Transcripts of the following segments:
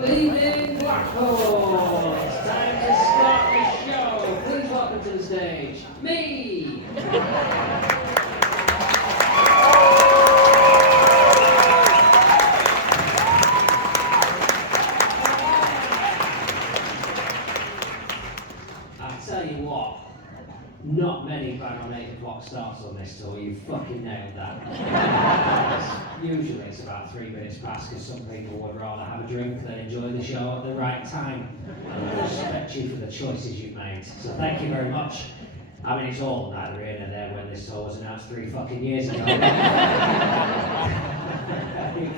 Good evening, Blackpool! It's time to start the show. Please welcome to the stage, me! I tell you what, not many bang on 8 o'clock starts on this tour. You fucking nailed that. Usually it's about 3 minutes past because some people would rather have a drink than enjoy the show at the right time. And I respect you for the choices you've made. So thank you very much. I mean, it's all neither here nor there when this tour was announced 3 fucking years ago. I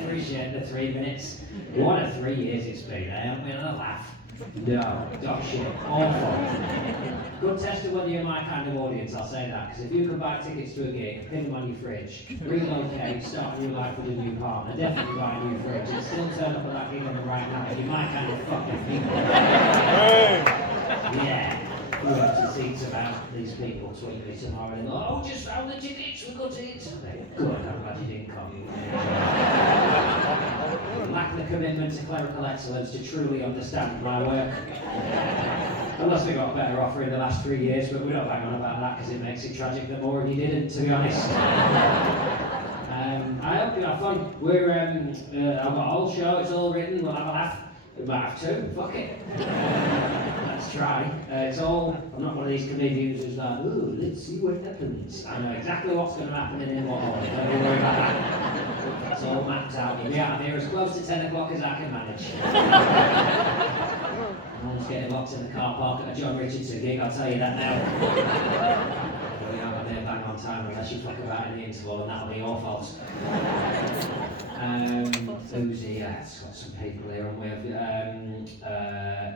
appreciate the 3 minutes. What a 3 years it's been, eh? Haven't we had a laugh? No, dog shit, awful. Good test of whether you're my kind of audience, I'll say that, because if you could buy tickets to a gig, pin them on your fridge, relocate, start a new life with a new partner, definitely buy a new fridge, and still turn up at that gig on the right night, you're my kind of fucking people. Yeah. Who else seats about these people tweet me tomorrow and go, oh, just found the tickets, we got it. Good, I'm glad you didn't come. Lack the commitment to clerical excellence to truly understand my work. Unless we got a better offer in the last 3 years, but we don't bang on about that because it makes it tragic the more you didn't, to be honest. I hope you have fun. I've got a whole show, it's all written, we'll have a laugh. We might have two, fuck it. Let's try. I'm not one of these comedians who's like, ooh, let's see what happens. I know exactly what's going to happen in what order, don't you worry about that. It's all mapped out. We'll be out here as close to 10 o'clock as I can manage. I'm almost getting locked in the car park at a John Richardson gig, I'll tell you that now. We aren't there bang on time unless you fuck about in the interval, and that'll be your fault. Who's here? It's got some people here on with.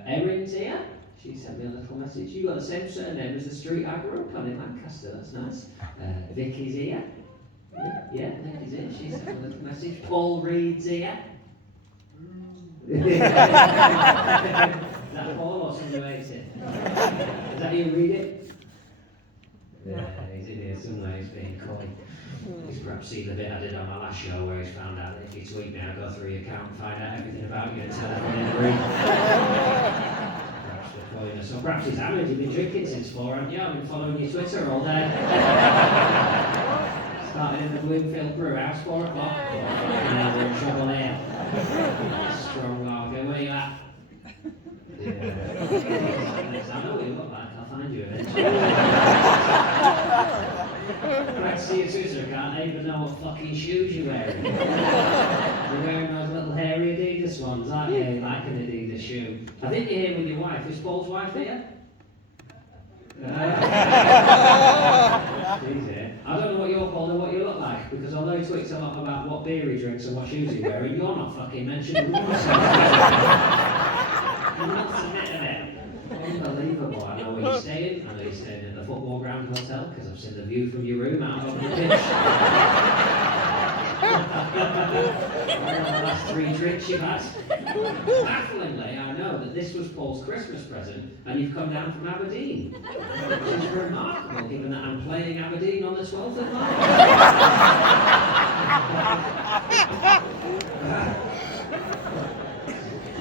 Erin's here. She sent me a little message. You got the same surname as the street I grew up on in Lancaster. That's nice. Vicky's here. Yeah, Vicky's here. She sent me a little message. Paul Reed's here. Is that Paul or somebody who hates it? Is that you read it? Yeah, he's in here somewhere. He's being coy. He's perhaps seen the bit I did on my last show where he's found out that if you tweet me, I'll go through your account and find out everything about you and tell everyone in the room. Perhaps we're calling us. So perhaps he's hammered. You've been drinking since 4, haven't you? I've been following your Twitter all day. Started in the Bloomfield Brew House, 4 o'clock. Now we're in trouble here. Strong lager. Where you at? Yeah. I know what you look like. I'll find you eventually. Right, see your Twitter account, I even know what fucking shoes you're wearing. You're wearing those little hairy Adidas ones, aren't you? You like an Adidas shoe. I think you're here with your wife. Is Paul's wife here? She's here. I don't know what you're called or what you look like, because although he tweets a lot about what beer he drinks and what shoes he's wearing, you're not fucking mentioning one. You're not submitting it. Unbelievable. I know where you're staying. I know you're staying in the football ground hotel because I've seen the view from your room out over the pitch. I know the last 3 drinks you've had. Bafflingly, I know that this was Paul's Christmas present and you've come down from Aberdeen. Which is remarkable given that I'm playing Aberdeen on the 12th of March.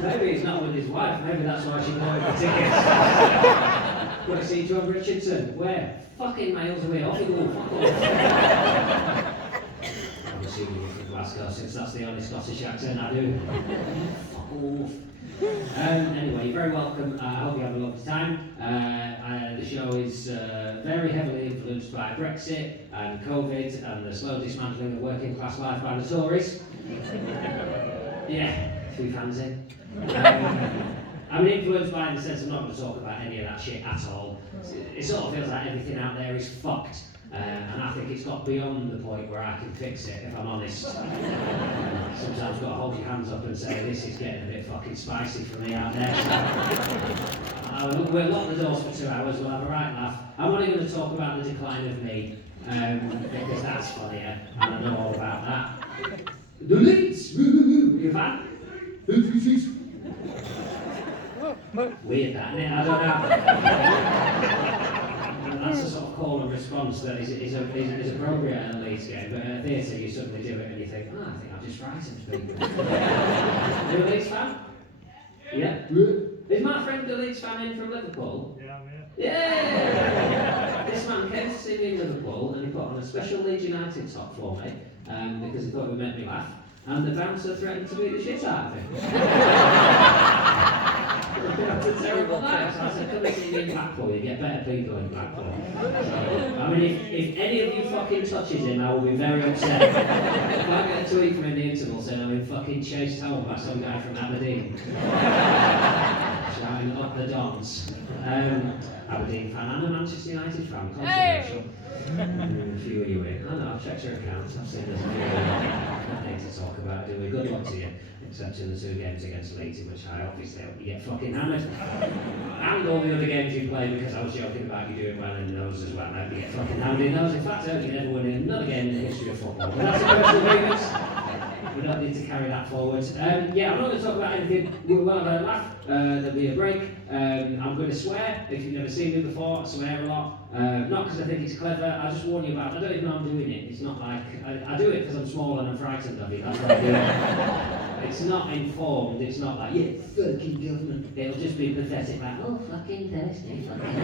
Maybe he's not with his wife, maybe that's why she bought him the tickets. Want to see John Richardson? Where? Fucking miles away, off you go, fuck off. I'm assuming you're from Glasgow, since that's the only Scottish accent I do. Fuck off. Anyway, you're very welcome. I hope you have a lovely time. The show is very heavily influenced by Brexit and COVID and the slow dismantling of working class life by the Tories. Yeah, 3 fans in. I'm influenced by in the sense I'm not going to talk about any of that shit at all. It sort of feels like everything out there is fucked. And I think it's got beyond the point where I can fix it, if I'm honest. Sometimes you've got to hold your hands up and say, this is getting a bit fucking spicy for me out there. So, we'll lock the doors for 2 hours, we'll have a right laugh. I'm only going to talk about the decline of me, because that's funnier, and I know all about that. The Leeds! You a fan? Weird that, isn't it? I don't know. That's the sort of call and response that is appropriate at a Leeds game, but at a theatre you suddenly do it and you think, I think I've just frightened people. Are you a Leeds fan? Yeah? Is my friend the Leeds fan in from Liverpool? Yeah, I'm here. Yeah! This man came to see me in Liverpool and he put on a special Leeds United top for me because he thought it would make me laugh. And the bouncer threatened to beat the shit out of him. That's a terrible night. So I said, come and see me in Blackpool, you get better people in Blackpool. So, I mean, if any of you fucking touches him, I will be very upset. If I get a tweet from in the interval saying I'm in fucking chased home by some guy from Aberdeen. Shouting up the Dons. Aberdeen fan and a Manchester United fan, controversial. A few of you in. I know, I've checked your accounts, I've seen there's a few of you. Nothing to talk about, do we? Good luck to you. Except in the 2 games against Leeds, in which I obviously hope you get fucking hammered. And all the other games you play, because I was joking about you doing well in those as well. I hope you get fucking hammered in those. In fact, I hope you never win another game in the history of football. But that's a personal grievance. We don't need to carry that forward. Yeah, I'm not going to talk about anything. We'll have a laugh. There'll be a break. I'm going to swear. If you've never seen me before, I swear a lot. Not because I think it's clever. I just warn you about it. I don't even know I'm doing it. It's not like I do it because I'm small and I'm frightened of it. That's what I do. It's not informed. It's not like yeah, fucking government. It'll just be pathetic, like oh fucking Thursday, fucking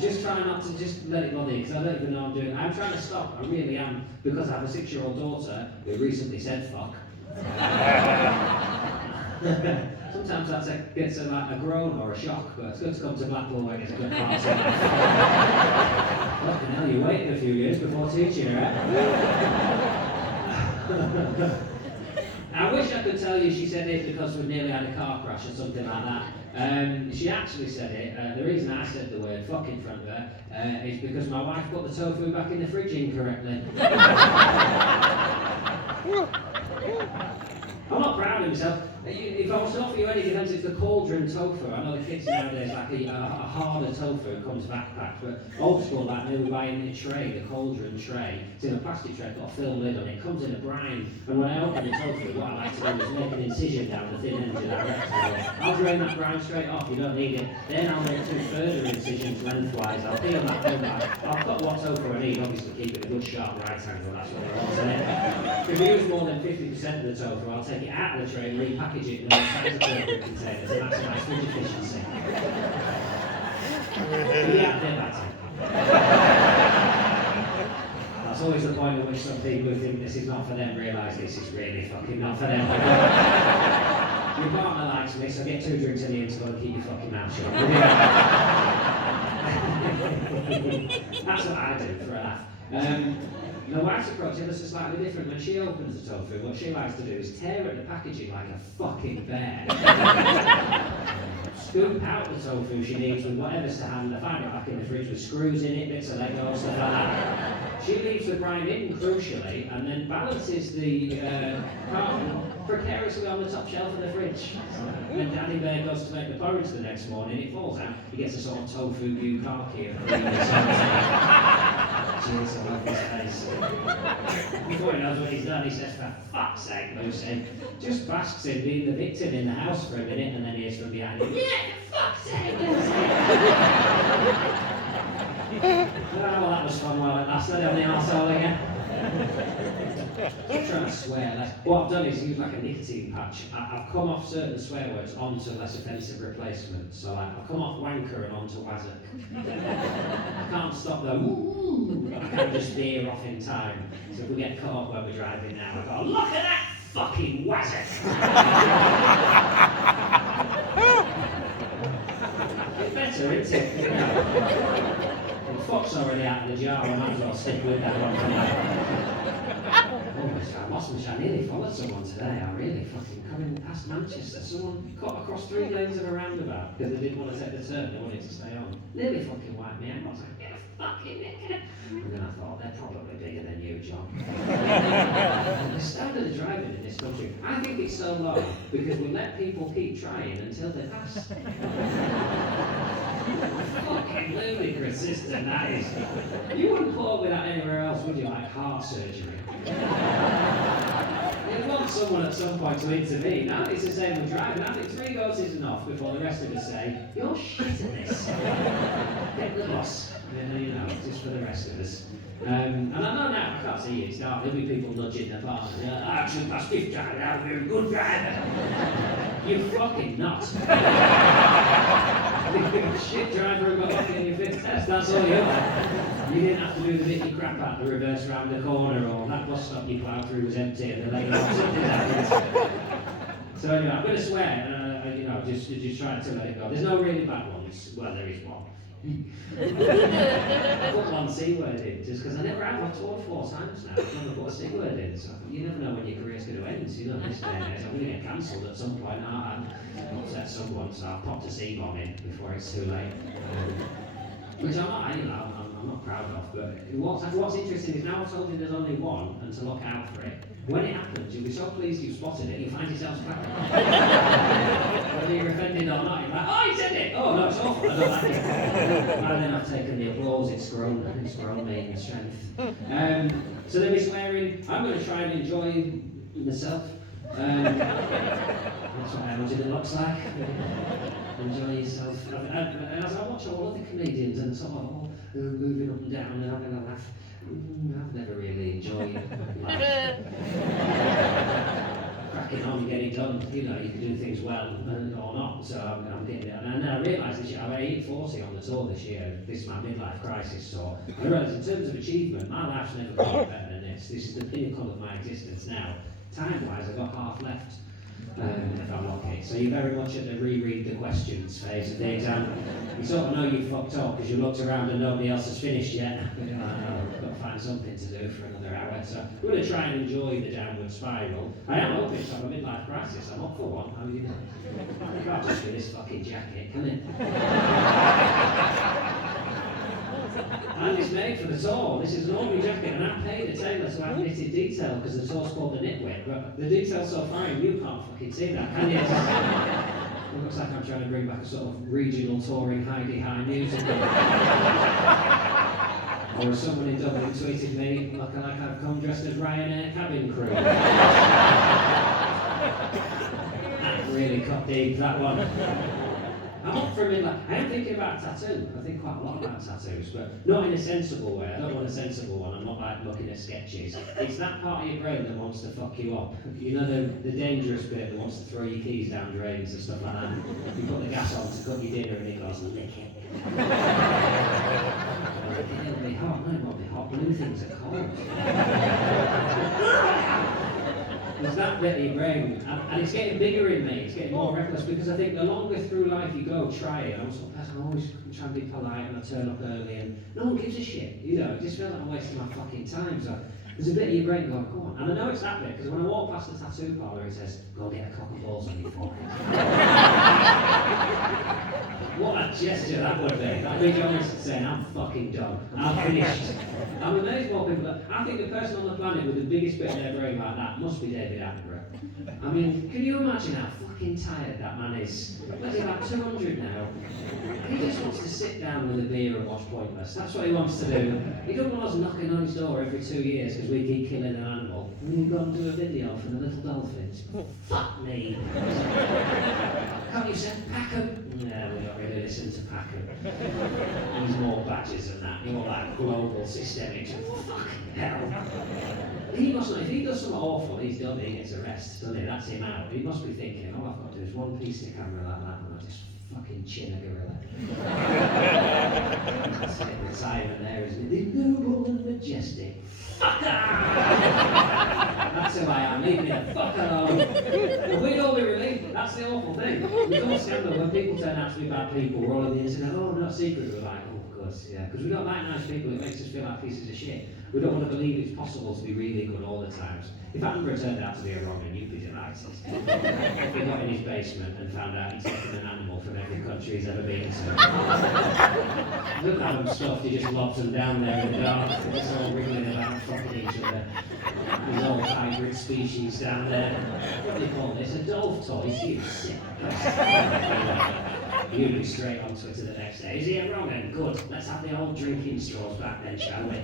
just try not to just let it bother you, because I don't even know I'm doing it. I'm trying to stop, I really am, because I have a 6-year-old daughter who recently said fuck. Sometimes that gets like a groan or a shock, but it's good to come to Blackpool where it's a good part. Fucking hell, you waited a few years before teaching her, I wish I could tell you she said it because we nearly had a car crash or something like that. She actually said it. The reason I said the word fuck in front of her is because my wife put the tofu back in the fridge incorrectly. I'm not proud of myself. If I was to offer you any defence, it's the cauldron tofu. I know the kids nowadays like a harder tofu comes backpacked, but old school like me, we buy in a tray, the cauldron tray. It's in a plastic tray, got a film lid on it. It comes in a brine, and when I open the tofu, what I like to do is make an incision down the thin end of that rectangle. I'll drain that brine straight off. You don't need it. Then I'll make 2 further incisions lengthwise. I'll peel that film back. I'll cut what tofu I need. Obviously, keep it a good sharp right angle. That's what I want. If you use more than 50% of the tofu, I'll take it out of the tray and repackage it in the size containers to maximise food efficiency. Yeah, that's always the point at which some people who think this is not for them realise this is really fucking not for them. Your partner likes me, so get 2 drinks in the interval and keep your fucking mouth shut. That's what I do for a laugh. My wife's approach is slightly different. When she opens the tofu, what she likes to do is tear at the packaging like a fucking bear. Scoop out the tofu she needs with whatever's to hand. I find it back in the fridge with screws in it, bits of Lego, stuff like that. She leaves the brine in, crucially, and then balances the carton precariously on the top shelf of the fridge. When Daddy Bear goes to make the porridge the next morning, it falls out. He gets a sort of tofu bukkake of cream and Jeez, I love his face. Before he knows what he's done, he says, for fuck's sake, Lucy. Just basks in being the victim in the house for a minute, and then hears from behind him, yeah, for fuck's sake, Lucy. I don't know what that was fun while it lasted on the arsehole again. I'm trying to swear less. What I've done is use like a nicotine patch. I've come off certain swear words onto less offensive replacements. So like, I've come off wanker and onto wazzock. I can't stop the woo. I can't just veer off in time. So if we get caught when we're driving now, I've got look at that fucking wazzock. It's better, isn't it? You know? The fuck's already out of the jar. I might as well stick with that one for now. Oh, I lost my shit. I nearly followed someone today. I really fucking coming past Manchester. Someone cut across 3 lanes of a roundabout because they didn't want to take the turn. They wanted to stay on. Nearly fucking wiped me out. I was like, get a fucking dickhead. And then I thought, they're probably bigger than you, John. The standard of driving in this country, I think it's so low because we let people keep trying until they pass. Fucking ludicrous system that is. You wouldn't call me that anywhere else, would you? Like heart surgery. You'd want someone at some point to intervene. I think it's the same with driving. I think 3 goes is enough before the rest of us say, you're shit at this. Get the boss. You know, just for the rest of us. And I know now, I can't see it start, there'll be people nudging their partner. I should pass 50 driver, I'm a very good driver. You fucking nut. Shit driver who got lucky in your fifth test, that's all you are. You didn't have to do the bit you crap at, the reverse round the corner, or that bus stop you ploughed through was empty and the lane was something happened. So anyway, I'm going to swear, you know, just try to let it go. There's no really bad ones. Well, there is one. I put one C word in just because I never have. I've toured 4 times now. I've never put a C word in. So you never know when your career's going to end. You know, this day and age, I'm going to get cancelled at some point. I'll upset someone, so I've popped a C bomb in before it's too late. Which I'm not, you know, I'm not proud of. But what's interesting is now I've told you there's only one and to look out for it. When it happens, you'll be so pleased you've spotted it, you'll find yourself whether you're offended or not, you're like, oh, he said it! Oh, no, it's awful, I don't like it. And then I've taken the applause, it's grown me in strength. So then we're swearing, I'm going to try and enjoy myself. That's what I imagine it looks like. Enjoy yourself. And as I watch all other comedians and sort of all moving up and down and having a laugh, I've never really enjoyed life. Cracking on, getting done, you know, you can do things well or not, so I'm getting it. And then I realised this year, I hit 40 on the tour this year, this is my midlife crisis tour. I realised in terms of achievement, my life's never been better than this. This is the pinnacle of my existence now. Time-wise, I've got half left. If I'm lucky. So you're very much at the reread the questions phase of the exam. You sort of know you fucked up because you looked around and nobody else has finished yet. I've got to find something to do for another hour. So we're going to try and enjoy the downward spiral. I am hoping to have a midlife crisis. I'm up for one. I mean, I can't just with this fucking jacket, can it? And it's made for the tour. This is an ordinary jacket, and I paid a tailor to have knitted detail because the tour's called the Knitwit. But the detail's so fine, you can't fucking see that, can you? It looks like I'm trying to bring back a sort of regional touring Heidi High musical. Or as someone in Dublin tweeted me, looking like I've come dressed as Ryanair cabin crew. That really cut deep, that one. I'm up for a midlife. I am thinking about a tattoo. I think quite a lot about tattoos, but not in a sensible way. I don't want a sensible one. I'm not like looking at sketches. It's that part of your brain that wants to fuck you up. You know the dangerous bit that wants to throw your keys down drains and stuff like that. You put the gas on to cook your dinner and it goes, lick it. It'll be hot. No, it won't be hot. Blue things are cold. There's that bit of your brain, and it's getting bigger in me, it's getting more reckless, because I think the longer through life you go, try it. I'm sort of person, I always try and be polite and I turn up early and no one gives a shit, you know, it just feels like I'm wasting my fucking time. So there's a bit of your brain going, come on. And I know it's that bit, because when I walk past the tattoo parlour it says, go get a cock and balls on your forehead. What a gesture that would be. That'd be Johnson saying, I'm fucking done. I'm finished. I'm amazed what people do. I think the person on the planet with the biggest bit of their brain like that must be David Attenborough. I mean, can you imagine how fucking tired that man is? He's about 200 now. He just wants to sit down with a beer and watch Pointless. That's what he wants to do. He doesn't want us knocking on his door every 2 years because we keep killing an animal. And we've got to do a video for the little dolphins. Fuck me. Can't you send Packham? No, we don't really listen to Packham. He's more badges than that. He's more like global systemic. Fucking hell. He must not, if he does something awful, he's done, he gets arrested, doesn't he? That's him out. He must be thinking, all I've got to do is one piece of camera like that and I'll just fucking chin a gorilla. That's it, retirement there, isn't it? The noble and majestic. That's who I am, leave me the fuck alone. But we'd all be relieved, that's the awful thing. There's all scandal when people turn out to be bad people, we're all on the internet, oh, no secret, we're like, oh, of course, yeah. Because we don't like nice people, it makes us feel like pieces of shit. We don't want to believe it's possible to be really good all the time. If Attenborough turned out to be a wrong'un, you'd be delighted. If he got in his basement and found out he'd taken an animal from every country he's ever been to. Look at them stuffed, he just lobs them down there in the dark. It's all wriggling about, fucking each other. There's all hybrid species down there. What do they call this? A dove toy? You sick bastard. You'd be straight on Twitter the next day. Is he a wrong'un? Good. Let's have the old drinking straws back then, shall we?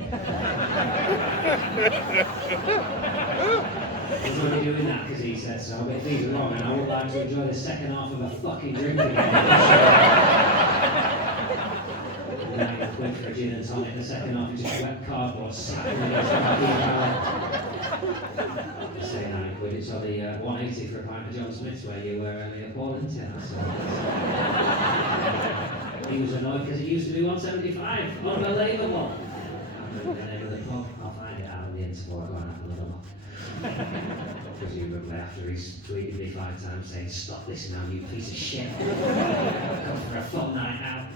He's only doing that because he said so, but if he's wrong, and I would like to enjoy the second half of a fucking drink again. £90 for a gin and tonic, the second half is just wet cardboard slapping against the back say £90, it's only £1.80 for a pint of John Smith's where you were Leopold, isn't it? He was annoyed because it used to be £1.75, unbelievable. The name of the pub, I'll find it out in the end before I go and have another look. Presumably after he's tweeted me 5 times saying, stop this now, you piece of shit. Come for a full night out.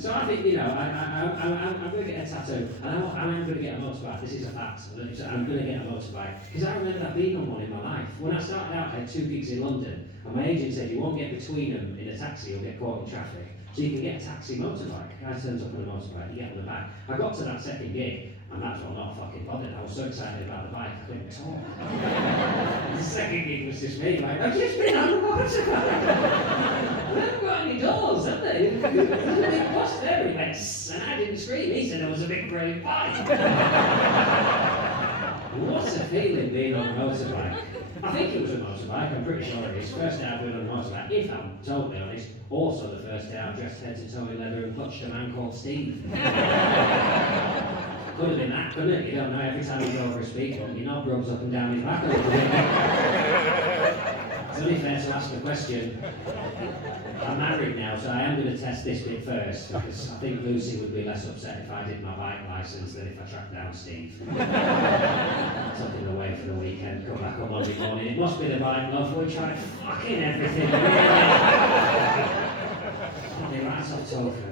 So I think, you know, I'm going to get a tattoo, and I'm going to get a motorbike. This is a fact. I'm going to get a motorbike. Because I remember that being on one in my life. When I started out, I had 2 gigs in London, and my agent said, you won't get between them in a taxi, you'll get caught in traffic. So you can get a taxi motorbike. A guy turns up on a motorbike, you get on the back. I got to that second gig, and that's what I'm not fucking bothered. I was so excited about the bike, I couldn't talk. The second gig was just me, like, I've just been on a motorbike. They haven't got any doors, have they? There's a big bus there, he went, and I didn't scream. He said there was a big grey bike. What's the feeling being on a motorbike? I think it was a motorbike, I'm pretty sure it is. First day I've been on a motorbike, if I'm totally honest. Also the first day I've dressed head to toe in leather and clutched a man called Steve. Could have been that, couldn't it? You don't know, every time you go over a speed bump, your knob rubs up and down his back a little bit. It's only fair to ask the question. I'm married now, so I am going to test this bit first, because I think Lucy would be less upset if I did my bike licence than if I tracked down Steve. Took him away for the weekend, come back on Monday morning. It must be the bike, love. We tried fucking everything, really. Probably right off tofu.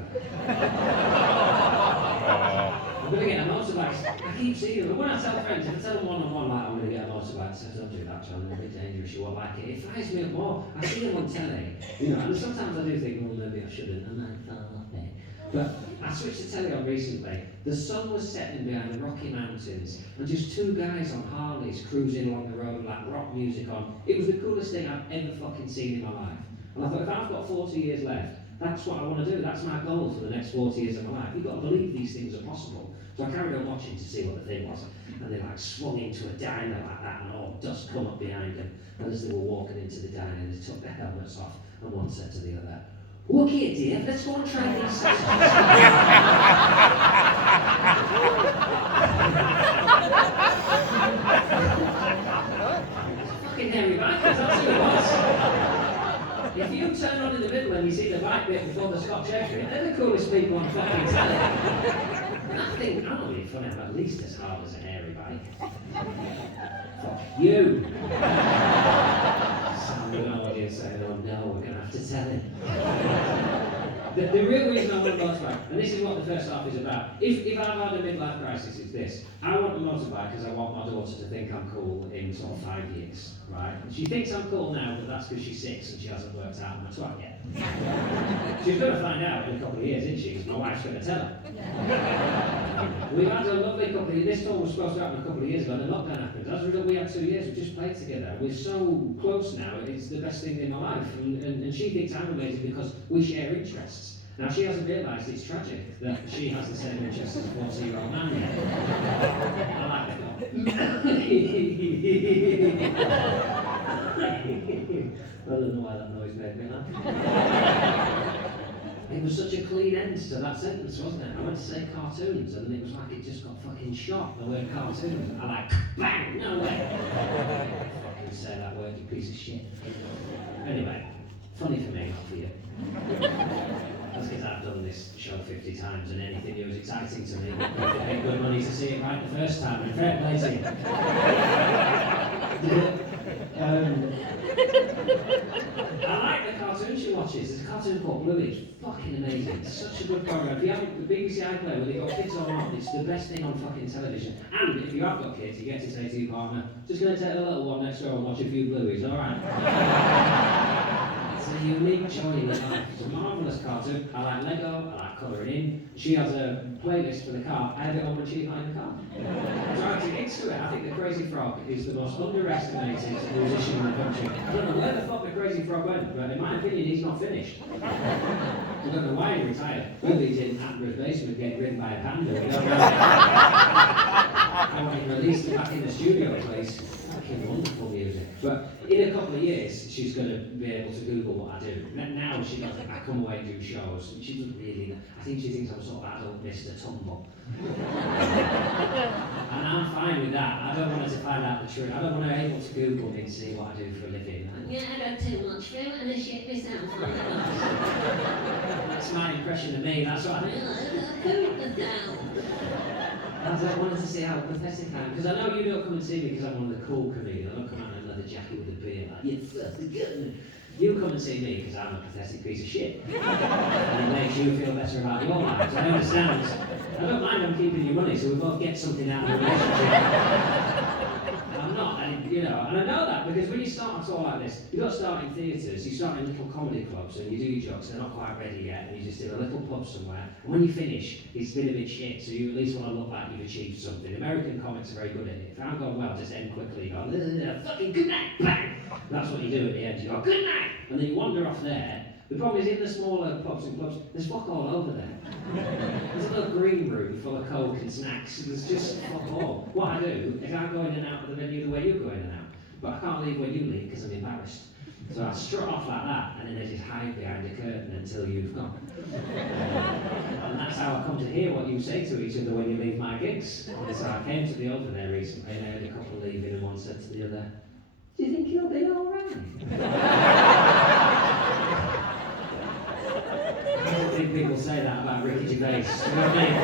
I'm going to get a motorbike. I keep seeing them, but when I tell friends, if I tell them one-on-one, like, I'm going to get a motorbike, so don't do that, John, they're a bit dangerous, you won't like it. It fires me up more. I see them on telly, you know, and sometimes I do think, well, maybe I shouldn't, and I fell off it. But I switched the telly on recently. The sun was setting behind the Rocky Mountains, and just 2 guys on Harleys cruising along the road, like rock music on. It was the coolest thing I've ever fucking seen in my life. And I thought, if I've got 40 years left, that's what I want to do. That's my goal for the next 40 years of my life. You've got to believe these things are possible. So I carried on watching to see what the thing was. And they like swung into a diner like that, and all dust come up behind them. And as they were walking into the diner, they took their helmets off, and one said to the other, "Look here, dear, let's go and try these sausages." Fucking hairy bikers, that's who it was. If you turn on in the middle and you see the bike bit before the Scotch exit, they're the coolest people on fucking telly. And I think, I'm not being funny, I'm at least as hard as a hairy bike. Fuck you! Some of the audience saying, oh no, we're going to have to tell him. The real reason I want a motorbike, and this is what the first half is about, if I've had a midlife crisis, it's this. I want a motorbike because I want my daughter to think I'm cool in sort of 5 years, right? She thinks I'm cool now, but that's because she's 6 and she hasn't worked out my twat yet. She's going to find out in a couple of years, isn't she? Because my wife's going to tell her. We've had a lovely couple of years. This tour was supposed to happen a couple of years ago, and the lockdown happened. As a result, we had 2 years. We just played together. We're so close now. It's the best thing in my life. And she thinks I'm amazing because we share interests. Now, she hasn't realised it's tragic that she has the same interests as a 40-year-old man yet. I like that. I don't know why that noise made me laugh. It was such a clean end to that sentence, wasn't it? I went to say cartoons, and it was like it just got fucking shot, the word cartoons. I like, bang, no way. Fucking say that word, you piece of shit. Anyway, funny for me, not for you. That's because I've done this show 50 times, and anything new is exciting to me. But I paid good money to see it right the first time, and fair play to you. I like the cartoon she watches. There's a cartoon called Bluey. It's fucking amazing. It's such a good program. If you haven't, the BBC iPlayer, whether you've got kids or not, it's the best thing on fucking television. And if you have got kids, you get to say to your partner, just going to take the little one next door and watch a few Blueys, alright? It's a unique joy in your life. It's a marvellous cartoon. I like Lego, I like colouring in. She has a playlist for the car. I have it on when she's not in the car. So I actually into it. I think the Crazy Frog is the most underestimated musician in the country. I don't know where the fuck the Crazy Frog went, but in my opinion, he's not finished. I don't know why he retired. Whether he's in Attenborough's basement getting ridden by a panda. We don't know. I want him released back in the studio, please. Fucking fucking wonderful music. But in a couple of years, she's going to be able to Google what I do. Now she does. I come away and do shows. She doesn't really. I think she thinks I'm a sort of adult Mr. Tumble. And I'm fine with that. I don't want her to find out the truth. I don't want her able to Google me and see what I do for a living. Yeah, I got too much fruit and the shit me sound funny. That's my impression of me. That's what I think. I wanted to see how pathetic I am, because I know you don't come and see me because I'm one of the cool comedians. I don't come out in another jacket with a beard like, you filthy good. You come and see me because I'm a pathetic piece of shit. And it makes you feel better about your lives. I understand. I don't mind I'm keeping your money, so we both get something out of the relationship. I'm not, and I know that because when you start a tour like this, you don't start in theatres, you start in little comedy clubs and you do your jokes, they're not quite ready yet, and you just do a little pub somewhere, and when you finish, it's been a bit shit, so you at least want to look like you've achieved something. American comics are very good at it. If I'm going well, just end quickly, you go, fucking good night, bang! That's what you do at the end, you go, good night! And then you wander off there. The problem is in the smaller pubs and clubs, there's fuck all over there. There's a little green room full of coke and snacks, there's just fuck all. What I do is I go in and out of the venue the way you go in and out. But I can't leave when you leave because I'm embarrassed. So I strut off like that and then I just hide behind a curtain until you've gone. And that's how I come to hear what you say to each other when you leave my gigs. And so I came to the Open there recently and I heard a couple leaving and one said to the other, do you think you'll be alright? I don't think people say that about Ricky Gervais, you know what I mean?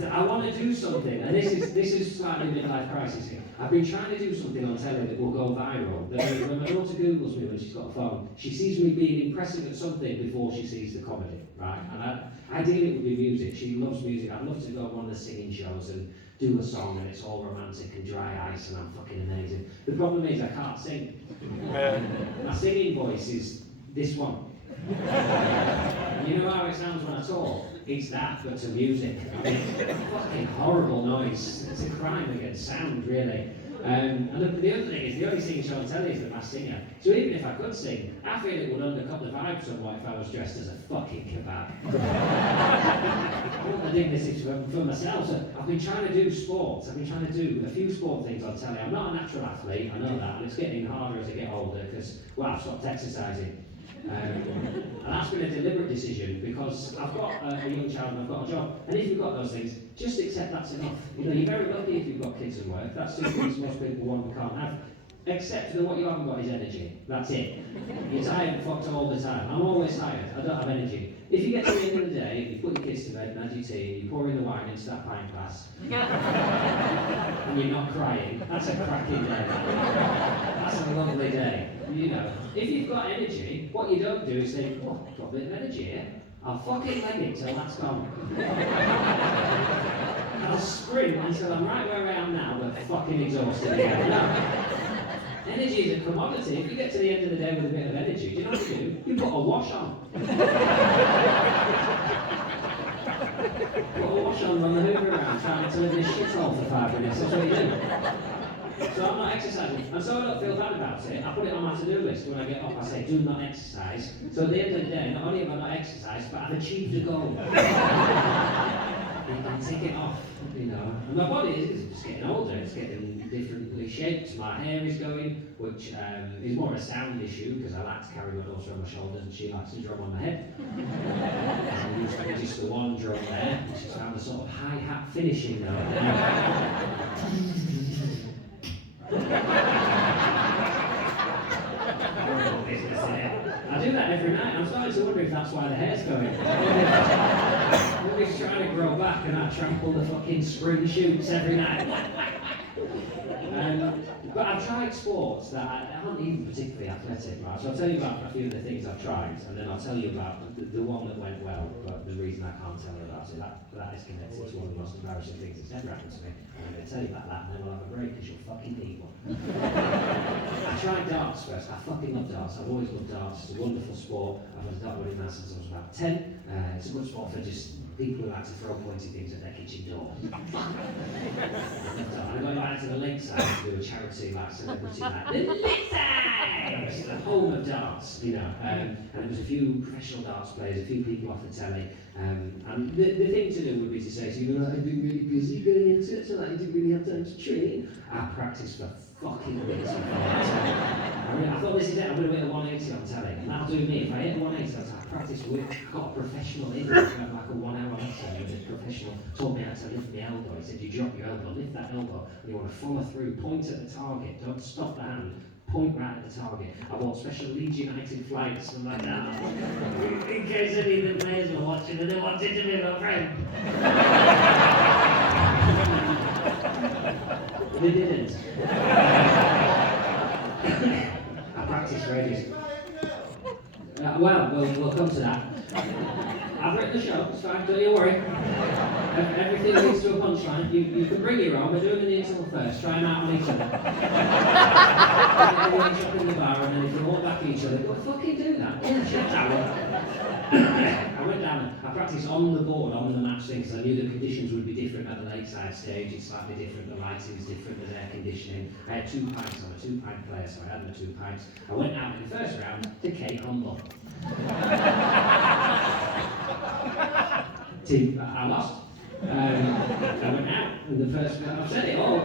So I want to do something, and this is slightly midlife crisis here. I've been trying to do something on telly that will go viral. When my daughter Googles me when she's got a phone, she sees me being impressive at something before she sees the comedy, right? And ideally it would be music. She loves music. I'd love to go on one of the singing shows and do a song and it's all romantic and dry ice and I'm fucking amazing. The problem is I can't sing. My singing voice is this one. You know how it sounds when I talk? It's that, but to music. I mean, fucking horrible noise. It's a crime against sound, really. And the other thing is, the only singing show on telly is The Masked Singer. So even if I could sing, I feel it would undercut the vibe somewhat if I was dressed as a fucking kebab. I think this is for myself. So I've been trying to do sports. I've been trying to do a few sport things on telly. I'm not a natural athlete, I know that, and it's getting harder as I get older because, well, I've stopped exercising. And that's been a deliberate decision because I've got a young child and I've got a job. And if you've got those things, just accept that's enough. You're very lucky if you've got kids and work. That's two things most people want and can't have. Except that what you haven't got is energy. That's it. You're tired and fucked all the time. I'm always tired. I don't have energy. If you get to the end of the day, you put your kids to bed and have your tea, you pour in the wine into that pint glass, and you're not crying, that's a cracking day. That's a lovely day. If you've got energy, what you don't do is think, oh, I've got a bit of energy here. I'll fucking leg it till that's gone. I'll sprint until I'm right where I am now, but fucking exhausted again. No. Energy is a commodity. If you get to the end of the day with a bit of energy, do you know what you do? You put a wash on. Put a wash on, run the hoover around, trying to live this shithole for 5 minutes. That's what you do. So I'm not exercising, and so I don't feel bad about it. I put it on my to-do list when I get up. I say, do not exercise. So at the end of the day, not only have I not exercised, but I've achieved a goal. I'm taking off, And my body is just getting older. It's getting differently shaped. My hair is going, which is more a sound issue because I like to carry my daughter on my shoulders and she likes to drum on my head. I used to be just the one drum there, and she's found a sort of hi-hat finishing note. I do that every night. I'm starting to wonder if that's why the hair's going. Nobody's trying to grow back and I trample the fucking spring shoots every night. But I've tried sports that aren't even particularly athletic, right? So I'll tell you about a few of the things I've tried, and then I'll tell you about the one that went well, but the reason I can't tell you about it, that is connected to one of the most embarrassing things that's ever happened to me. And I'm going to tell you about that, and then we'll have a break, because you'll fucking need one. I tried darts first. I fucking love darts. I've always loved darts. It's a wonderful sport. I've had a dart running man since I was about 10. It's a good sport for just people who like to throw pointy things at their kitchen door. I got invited to the lakeside to do a charity celebrity night. The lakeside! It was the home of darts, you know, and there was a few professional darts players, a few people off the telly, and the thing to do would be to say to you, well, I've been really busy going into it, so I didn't really have time to train. I practiced for fucking weeks before that. I thought, this is it, I'm going to hit a 180 on telly, and that'll do me. If I hit a 180, I practiced with, I got a professional in, like a 1 hour lesson, and a professional told me how to lift my elbow. He said, you drop your elbow, lift that elbow, and you want to follow through, point at the target, don't stop the hand, point right at the target. I wore special Leeds United flags and like that, in case any of the players were watching and they wanted to be my friend. They didn't. I practiced for ages. Well, we'll come to that. I've written the show, it's fine, don't you worry. Everything leads to a punchline. You can bring your own, we're doing the interval first, try them out on each other. Everyone jump in the bar, and then if you walk back at each other, go fucking do that. Yeah, shit, I went down, I practiced on the board, on the match thing, because I knew the conditions would be different at the lakeside stage. It's slightly different, the lighting is different, there's air conditioning. I had 2 pints, I'm a 2-pint player, so I had my 2 pints. I went out in the first round to Kate Humble. I lost. I went out in the first round. I've said it all.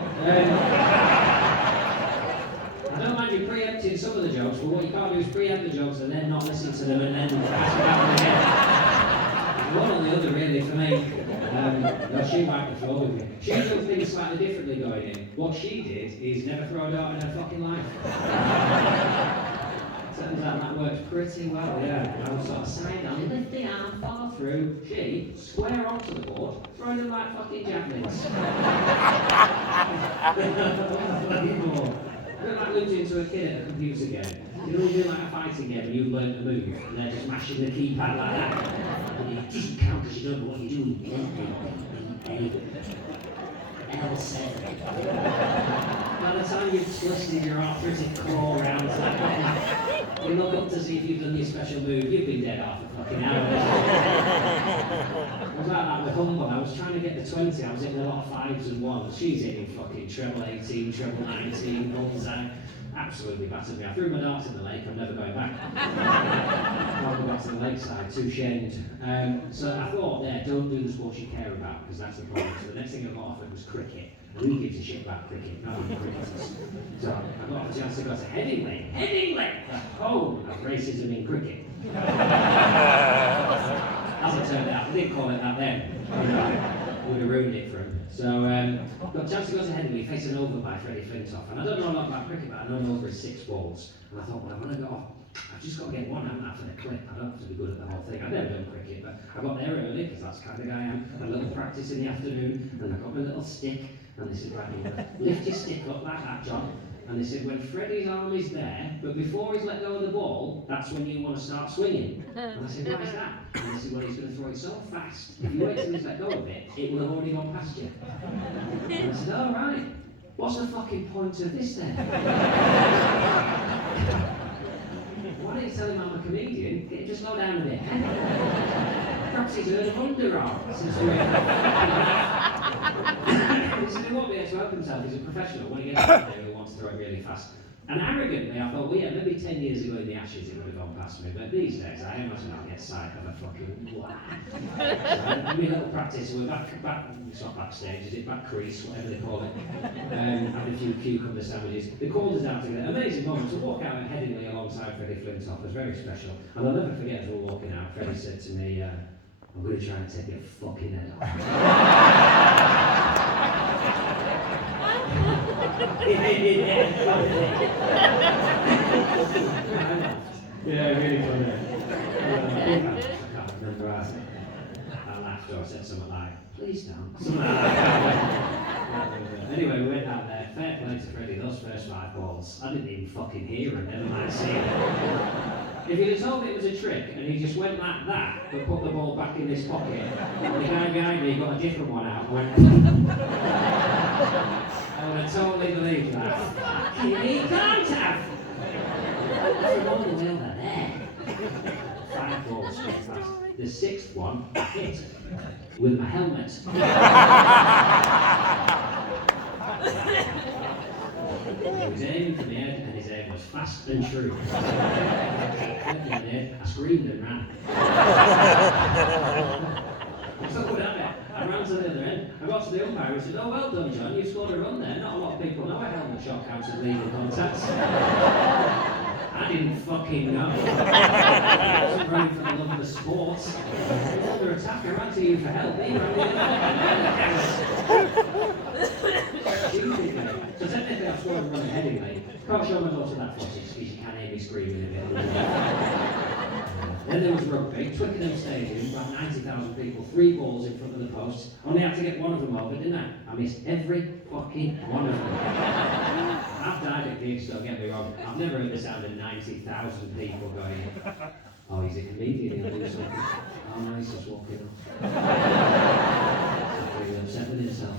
I don't mind you preempting some of the jokes, but what you can't do is preempt the jokes and then not listen to them and then ask about them again. One or the other, really, for me. No, she wiped the floor with me. She does things slightly differently going in. What she did is never throw a dart in her fucking life. Turns out that worked pretty well, yeah. I was sort of side down, lift the arm, follow through. She, square onto the board, throwing them like fucking javelins. A bit like losing to a kid at a computer game. You know, you do like a fighting game and you've learned to move, and they're just mashing the keypad like that. And it doesn't count because you don't know what you're doing. L7. By the time you've twisted your arthritic core around, like, you look up to see if you've done your special move, you've been dead half a fucking hour. It was like that with Humble. I was trying to get the 20, I was hitting a lot of 5s and 1s. She's hitting fucking treble 18, treble 19, bullseye. Absolutely battered me. I threw my darts in the lake, I'm never going back. I'll go back to the lakeside, too shamed. So I thought, don't do the sports you care about, because that's the problem. So the next thing I got offered was cricket. And who gives a shit about cricket? No one cricketers. So I got a chance to go to Headingley. Headingley! The home of racism in cricket. As it turned out, I didn't call it that then. Would have ruined it for him. So, got a chance to go to Headingley, facing over by Freddie Flintoff. And I don't know a lot about cricket, but I know him over his 6 balls. And I thought, well, I'm going to go off. I've just got to get one out for the clip. I don't have to be good at the whole thing. I've never done cricket, but I got there early, because that's the kind of guy I am. A little practice in the afternoon, and I got my little stick. And they said, right, lift your stick up like that, John. And they said, when Freddie's arm is there, but before he's let go of the ball, that's when you want to start swinging. And I said, why is that? And they said, well, he's going to throw it so fast. If you wait till he's let go of it, it will have already gone past you. And I said, oh, right. What's the fucking point of this then? Why don't you tell him I'm a comedian? Get him to slow down a bit. Perhaps he's heard of underarm since we're he said, he won't be able to help himself. He's a professional. When he gets out there, he wants to throw it really fast. And arrogantly, I thought, well, yeah, maybe 10 years ago in the Ashes, it would have gone past me. But these days, I imagine I'll get sight of a fucking wow. So, we little practice. We're back, it's not backstage, is it? Back crease, whatever they call it. Having a few cucumber sandwiches. They called us down to an amazing moment to walk out at Headingley alongside Freddie Flintoff. It was very special. And I'll never forget as we were walking out, Freddie said to me, I'm going to try and take your fucking head off. Yeah, really funny. I can't remember. I laughed or I said something like, please don't. Something like that. Anyway, we went out there. Fair play to Freddie. Those first 5 balls, I didn't even fucking hear him. Never mind seeing it. If he'd have told me it was a trick and he just went like that but put the ball back in his pocket, and the guy behind me got a different one out and went. I would have totally believed that. He can't have! There's all the way over there. 5 balls straight fast. The 6th one I hit with my helmet. He was aiming for my head and his aim was fast. fast and true. I screamed and ran. I'm so good at it. I ran to the other end. I got to the umpire and said, "Oh, well done, John. You scored a run there. Not a lot of people know a helmet shot counts as legal contacts." I didn't fucking know. I wasn't running for the love of the sport. You're under attack. I ran to you for help. You ran So technically I've scored a run ahead anyway. Can't show my daughter that footage because you can't hear me screaming a bit. Then there was rugby, Twickenham Stadium, about 90,000 people, 3 balls in front of the post. Only had to get one of them over, didn't I? I missed every fucking one of them. I've died at gigs, don't get me wrong. I've never heard the sound of 90,000 people going, "Oh, he's a comedian, he'll do something. Oh no, he's just walking up." He's really upset with himself.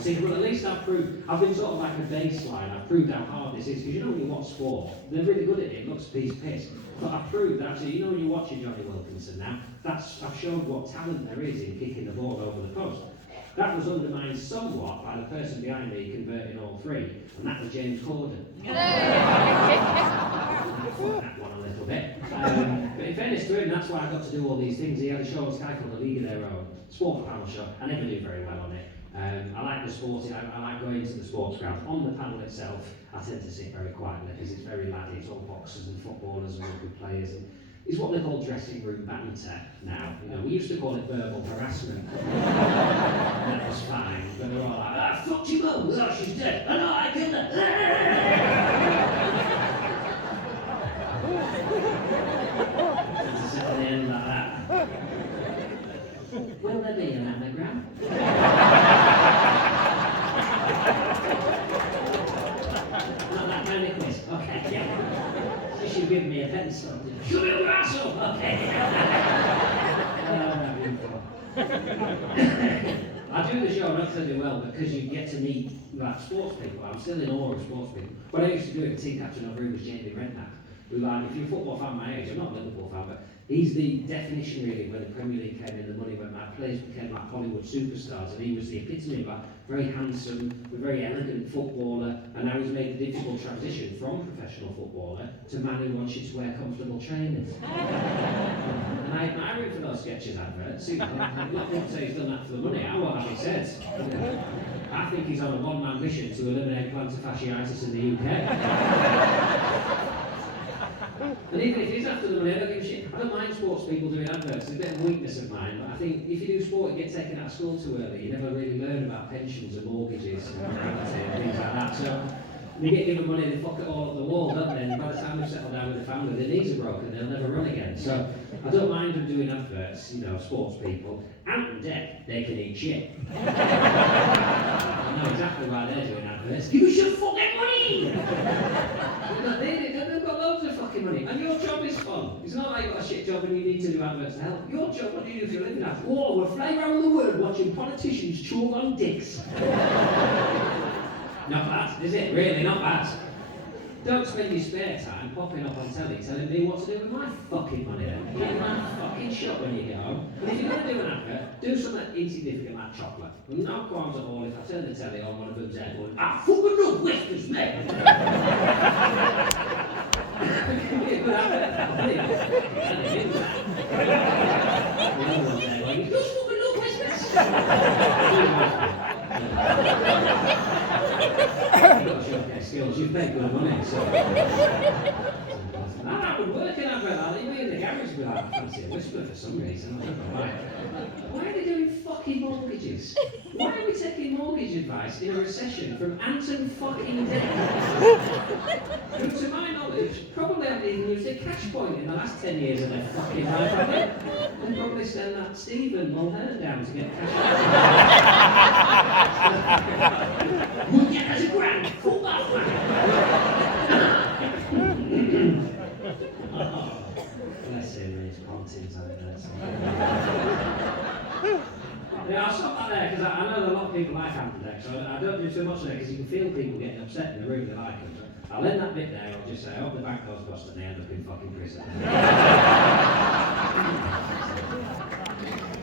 See, well, at least I've been sort of like a baseline, I've proved how hard this is, because you know when you watch sport, they're really good at it, it looks a piece of piss, but I've proved that, so you know when you're watching Johnny Wilkinson now, I've showed what talent there is in kicking the ball over the post. That was undermined somewhat by the person behind me converting all 3, and that was James Corden. That one a little bit. But in fairness to him, that's why I got to do all these things. He had a show on Sky called The League of Their Own, sport panel show. I never do very well on it. I like the sport, I like going to the sports ground. On the panel itself, I tend to sit very quietly because it's very laddie, it's all boxers and footballers and rugby players. And it's what they call dressing room banter now. You know, we used to call it verbal harassment. That was fine, but they're all like, "Ah, fucked you up, oh, she's dead. I know, I killed her." To sit at the end like that. Will there be an anagram? Not that kind of quiz. Okay, yeah. You should give me a pencil. Should be a asshole. Okay. I do the show not to do well because you get to meet like sports people. I'm still in awe of sports people. What I used to do at team captain over was Jamie Redknapp. Who, like, if you're a football fan my age, I'm not a Liverpool fan, but he's the definition really when the Premier League came in, the money went back, players became like Hollywood superstars, and he was the epitome of that, very handsome, a very elegant footballer, and now he's made the difficult transition from professional footballer to man who wants you to wear comfortable trainers. And I admire him for those sketches adverts. I'm not going to say he's done that for the money, I won't have it said. I think he's on a one-man mission to eliminate plantar fasciitis in the UK. And even if he's after the money, I don't give a shit. I don't mind sports people doing adverts. It's a bit of a weakness of mine, but I think if you do sport, you get taken out of school too early. You never really learn about pensions and mortgages and morality and things like that. So they get given money, they fuck it all up the wall, don't they? And by the time they've settled down with the family, their knees are broken, they'll never run again. So I don't mind them doing adverts, you know, sports people. Out and dead, they can eat shit. I know exactly why they're doing adverts. Give us your fucking money! They've got loads of fucking money, and your job is fun. It's not like you've got a shit job and you need to do adverts to help. Your job, what do you do for a living? Oh, we're flying around the world watching politicians chew on dicks. Not bad, is it? Really, not bad. Don't spend your spare time popping up on telly telling me what to do with my fucking money then. Get my fucking shop when you get home. And if you're going to do an advert, do something insignificant like chocolate. And no qualms at all if I turn the telly on one of them's head going, "I fucking love Whiskers, mate!" It can be a good advert, that'll be it. The other one's there going, "You fucking love Whiskers!" You've got to showcase skills, you've made good money, so... That would work in advert, like, you'd be in the garage and be like, "I fancy a Whisper for some reason, I don't know why." Why are they doing fucking mortgages? Why are we taking mortgage advice in a recession from Anton fucking Deck? Who, to my knowledge, probably haven't even used a cash point in the last 10 years of their fucking life, have they? And probably send that Stephen Mulhern down to get cash. We'll get us a grand, full bath, man. Oh, bless him and his pontins, I think that's yeah, I'll stop that there because I know that a lot of people like Anton, so I don't do too much there because you can feel people getting upset in the room, they like them. I'll end that bit there, I'll just say, I hope the bank goes bust and they end up in fucking prison.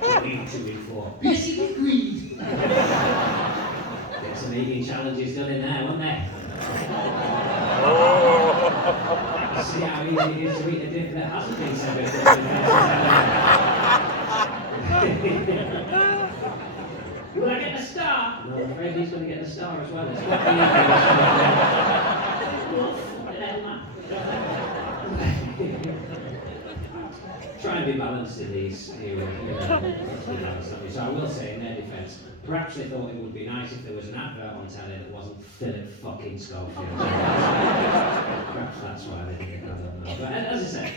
3, 2, 4. Yes, it is greed! Get some some eating challenges done in there, weren't there? See how easy it is to eat a dip that hasn't been said before. Will I get the star? No, I'm afraid he's going to get the star as well. It's quite Try and be balanced in these here. So I will say, in their defence, perhaps they thought it would be nice if there was an advert on telly that wasn't Philip fucking Schofield. Perhaps that's why they did it, I don't know. But as I say,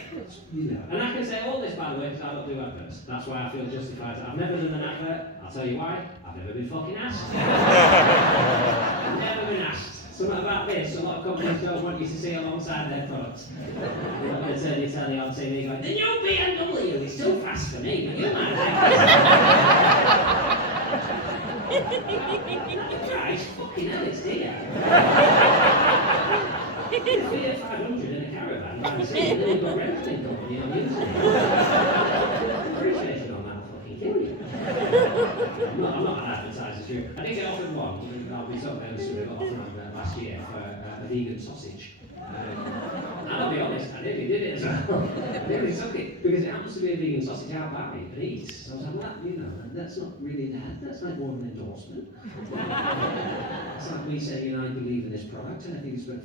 and I can say all this by the way because I don't do adverts. That's why I feel justified. I've never done an advert. I'll tell you why. I've never been fucking asked. I've never been asked. Something about this, a lot of companies don't want you to see alongside their products. You're not going to turn your telly on TV going, the new BMW is too fast for me, but you might like it. Christ, fucking hell, it's dear. Fiat 500 in a caravan, by the sea, and then you've got renting company and using it. Appreciation on that fucking kill you. I'm not an advertiser, true. I did get offered one, I'll be something else we got offered last year for a vegan sausage. And I'll be honest, I nearly did it as well. I nearly took it because it happens to be a vegan sausage out by me and eat. So I was like, well, that's not really that. That's like more of an endorsement. It's like me saying, I believe in this product and I think it's good.